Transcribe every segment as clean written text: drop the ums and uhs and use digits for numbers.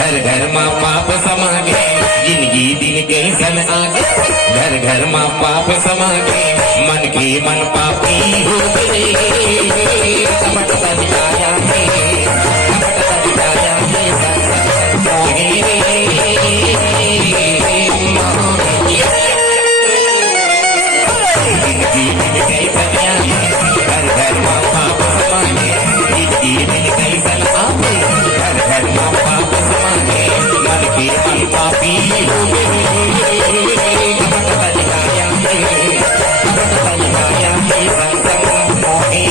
घर घर माँ पाप समागे जिंदगी दिन के सन आगे घर घर माँ पाप समागे मन के मन पापी हो गए कपट सजाया है कपट सजाया है जिंदगी दिन के सन आगे घर घर माँ पाप समागे जिंदगी दिन के सन आगे घर घर माँ पाप समागे मन के मन पापी हो गए कपट सजाया है कपट सजाया है संग मोहे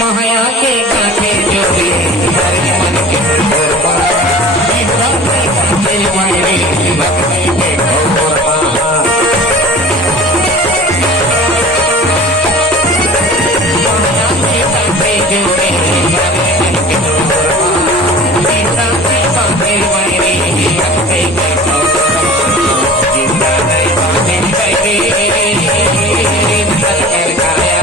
माया के कांटे जोड़े हरे मन के घोरमा के मायरे भक्ति के घोरमा माया के कांटे जोड़े हरे मन के घोरमा सीता के कांटे मायरे भक्ति के घोरमा जिंदा नहीं बांधे बैठे सरकार काया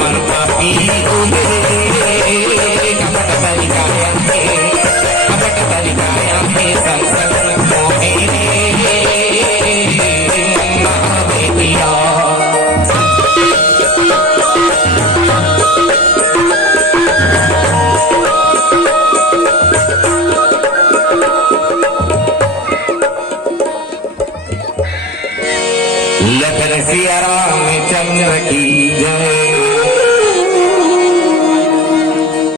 मन पापी कपट सलिकाया कपट सलिकाया संग मोहे बेटिया लखन सिया राम चंद्र की जय।